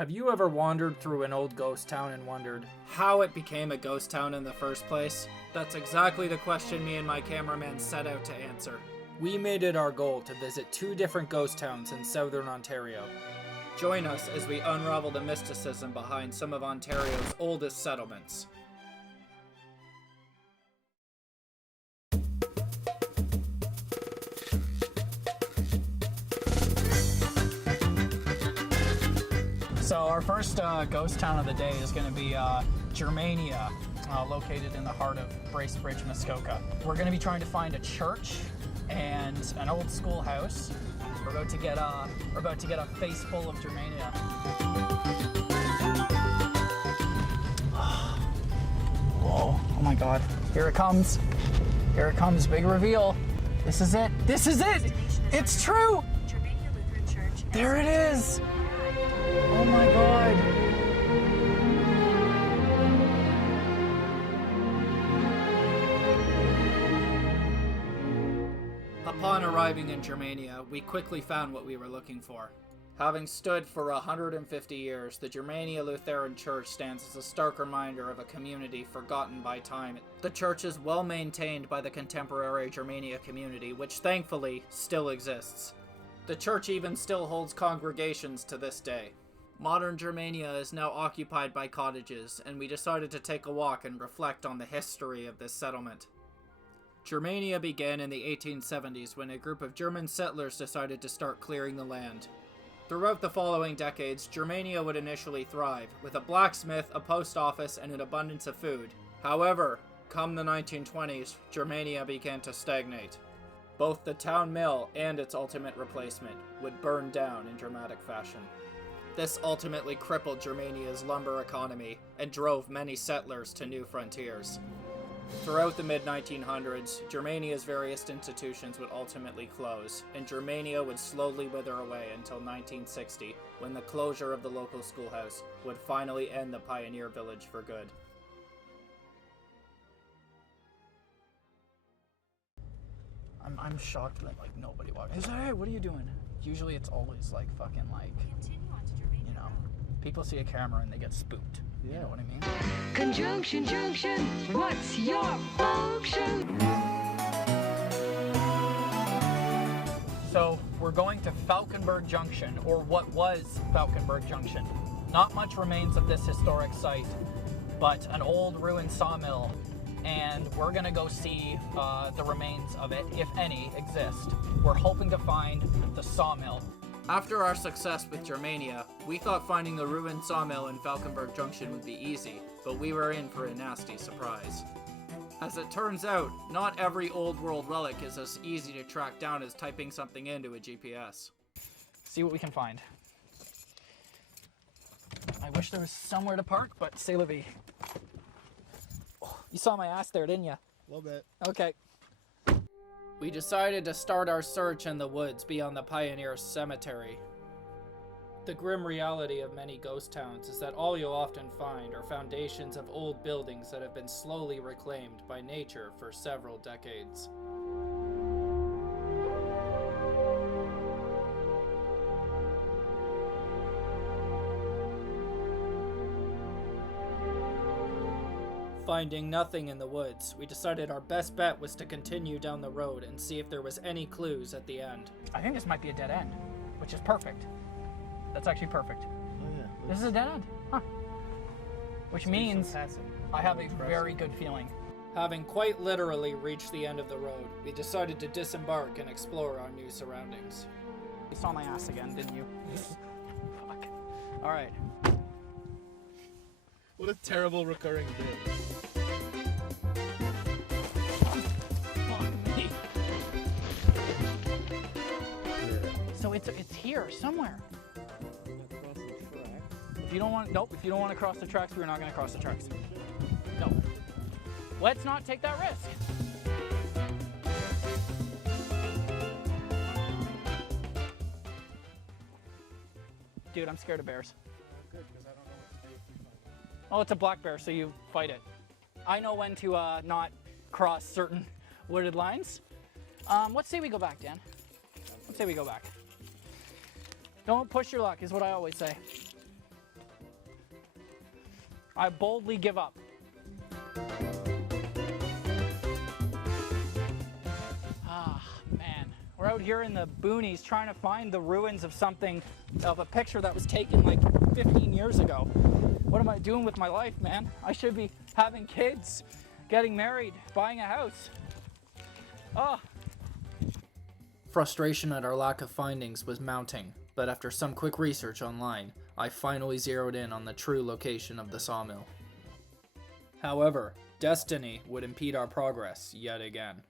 Have you ever wandered through an old ghost town and wondered how it became a ghost town in the first place? That's exactly the question me and my cameraman set out to answer. We made it our goal to visit 2 different ghost towns in southern Ontario. Join us as we unravel the mysticism behind some of Ontario's oldest settlements. So our first ghost town of the day is going to be Germania, located in the heart of Bracebridge, Muskoka. We're going to be trying to find a church and an old schoolhouse. We're about to get a face full of Germania. Whoa! Oh my God! Here it comes! Here it comes! Big reveal! This is it! This is it! It's true! There it is! Oh my God! Upon arriving in Germania, we quickly found what we were looking for. Having stood for 150 years, the Germania Lutheran Church stands as a stark reminder of a community forgotten by time. The church is well maintained by the contemporary Germania community, which thankfully still exists. The church even still holds congregations to this day. Modern Germania is now occupied by cottages, and we decided to take a walk and reflect on the history of this settlement. Germania began in the 1870s when a group of German settlers decided to start clearing the land. Throughout the following decades, Germania would initially thrive, with a blacksmith, a post office, and an abundance of food. However, come the 1920s, Germania began to stagnate. Both the town mill and its ultimate replacement would burn down in dramatic fashion. This ultimately crippled Germania's lumber economy and drove many settlers to new frontiers. Throughout the mid-1900s, Germania's various institutions would ultimately close, and Germania would slowly wither away until 1960, when the closure of the local schoolhouse would finally end the pioneer village for good. I'm shocked that like nobody walks. Hey, what are you doing? Usually it's always like fucking like, you know, people see a camera and they get spooked. Yeah. You know what I mean? Conjunction, junction, what's your function? So we're going to Falkenberg Junction, or what was Falkenberg Junction. Not much remains of this historic site, but an old ruined sawmill. And we're gonna go see the remains of it, if any, exist. We're hoping to find the sawmill. After our success with Germania, we thought finding the ruined sawmill in Falkenberg Junction would be easy, but we were in for a nasty surprise. As it turns out, not every old world relic is as easy to track down as typing something into a GPS. See what we can find. I wish there was somewhere to park, but c'est la vie. You saw my ass there, didn't you? A little bit. Okay. We decided to start our search in the woods beyond the Pioneer Cemetery. The grim reality of many ghost towns is that all you'll often find are foundations of old buildings that have been slowly reclaimed by nature for several decades. Finding nothing in the woods, we decided our best bet was to continue down the road and see if there was any clues at the end. I think this might be a dead end, which is perfect. That's actually perfect. Oh yeah. This is a dead end, huh? Which means I have a very good feeling. Having quite literally reached the end of the road, we decided to disembark and explore our new surroundings. You saw my ass again, didn't you? Fuck. All right. What a terrible recurring bit. So it's here somewhere. If you don't want, nope. If you don't want to cross the tracks, we're not going to cross the tracks. No. Let's not take that risk. Dude, I'm scared of bears. Good, because I don't know what to do if you find it. Oh, it's a black bear, so you fight it. I know when to not cross certain wooded lines. Let's say we go back, Dan. Let's say we go back. Don't push your luck, is what I always say. I boldly give up. Ah, man. We're out here in the boonies trying to find the ruins of something, of a picture that was taken like 15 years ago. What am I doing with my life, man? I should be having kids, getting married, buying a house. Oh. Frustration at our lack of findings was mounting, but after some quick research online, I finally zeroed in on the true location of the sawmill. However, destiny would impede our progress yet again.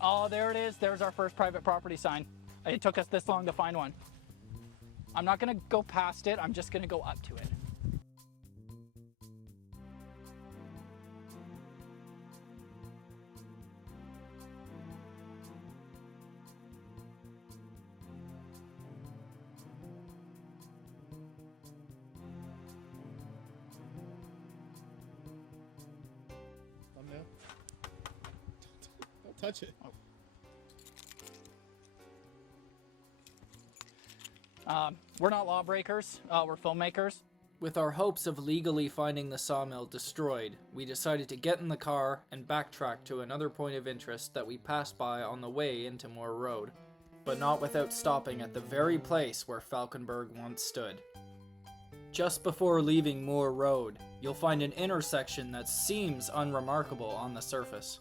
Oh, there it is. There's our first private property sign. It took us this long to find one. I'm not gonna go past it, I'm just gonna go up to it. Thumbnail. Don't touch it. We're not lawbreakers, we're filmmakers. With our hopes of legally finding the sawmill destroyed, we decided to get in the car and backtrack to another point of interest that we passed by on the way into Moore Road, but not without stopping at the very place where Falkenberg once stood. Just before leaving Moore Road, you'll find an intersection that seems unremarkable on the surface.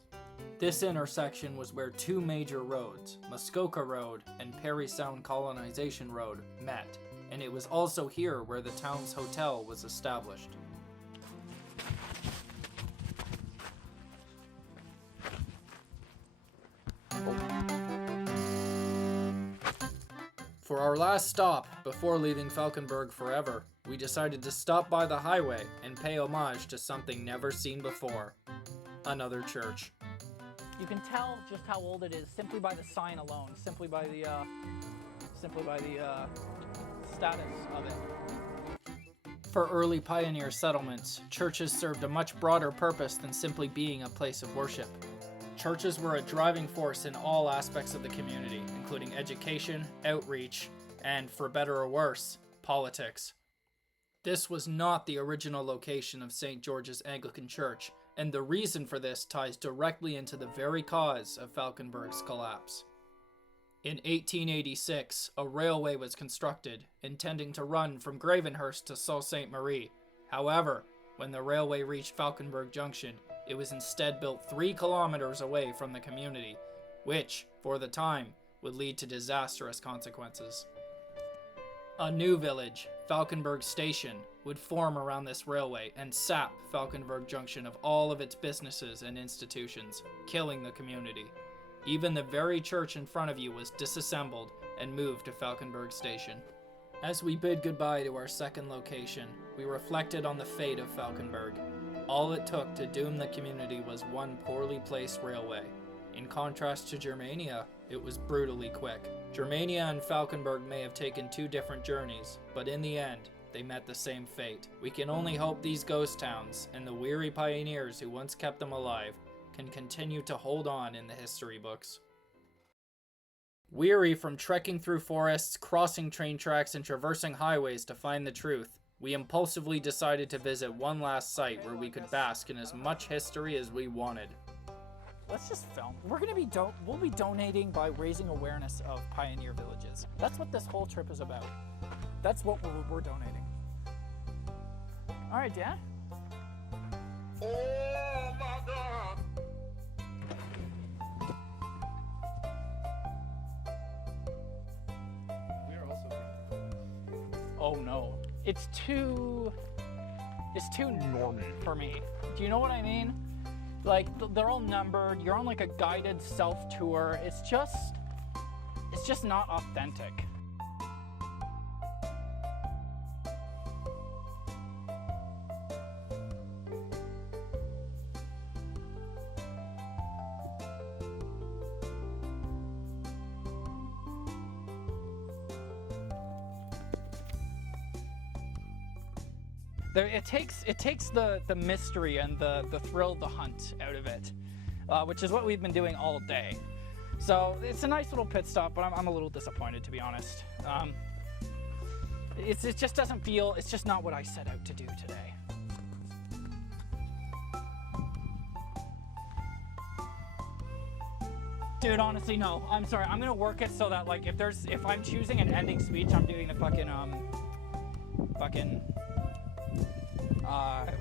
This intersection was where two major roads, Muskoka Road and Perry Sound Colonization Road, met, and it was also here where the town's hotel was established. For our last stop, before leaving Falkenberg forever, we decided to stop by the highway and pay homage to something never seen before. Another church. You can tell just how old it is simply by the sign alone, simply by the status of it. For early pioneer settlements, churches served a much broader purpose than simply being a place of worship. Churches were a driving force in all aspects of the community, including education, outreach, and, for better or worse, politics. This was not the original location of St. George's Anglican Church, and the reason for this ties directly into the very cause of Falkenberg's collapse. In 1886, a railway was constructed, intending to run from Gravenhurst to Sault Ste. Marie. However, when the railway reached Falkenberg Junction, it was instead built 3 kilometers away from the community, which, for the time, would lead to disastrous consequences. A new village, Falkenberg Station, would form around this railway and sap Falkenberg Junction of all of its businesses and institutions, killing the community. Even the very church in front of you was disassembled and moved to Falkenberg Station. As we bid goodbye to our second location, we reflected on the fate of Falkenberg. All it took to doom the community was one poorly placed railway. In contrast to Germania, it was brutally quick. Germania and Falkenberg may have taken 2 different journeys, but in the end, they met the same fate. We can only hope these ghost towns, and the weary pioneers who once kept them alive, can continue to hold on in the history books. Weary from trekking through forests, crossing train tracks, and traversing highways to find the truth, we impulsively decided to visit one last site where we could bask in as much history as we wanted. Let's just film. We'll be donating by raising awareness of pioneer villages. That's what this whole trip is about. That's what we're donating. All right, Dan. Oh my God! We are also here. Oh no, it's too normie for me. Do you know what I mean? Like, they're all numbered, you're on like a guided self-tour. It's just not authentic. It takes the mystery and the thrill of the hunt out of it, which is what we've been doing all day. So it's a nice little pit stop, but I'm a little disappointed, to be honest. It just doesn't feel, it's just not what I set out to do today. Dude, honestly, no. I'm sorry. I'm gonna work it so that, like, if I'm choosing an ending speech, I'm doing the fucking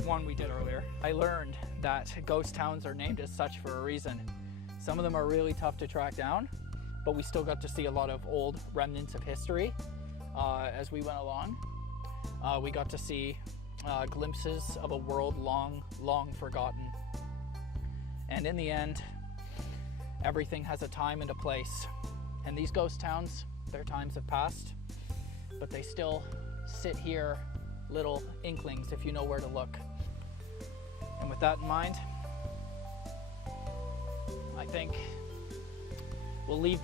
one we did earlier. I learned that ghost towns are named as such for a reason. Some of them are really tough to track down, but we still got to see a lot of old remnants of history as we went along. We got to see glimpses of a world long forgotten. And in the end, everything has a time and a place. And these ghost towns, their times have passed, but they still sit here, little inklings, if you know where to look. And with that in mind, I think we'll leave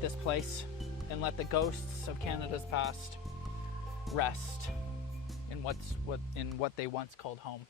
this place and let the ghosts of Canada's past rest in what they once called home.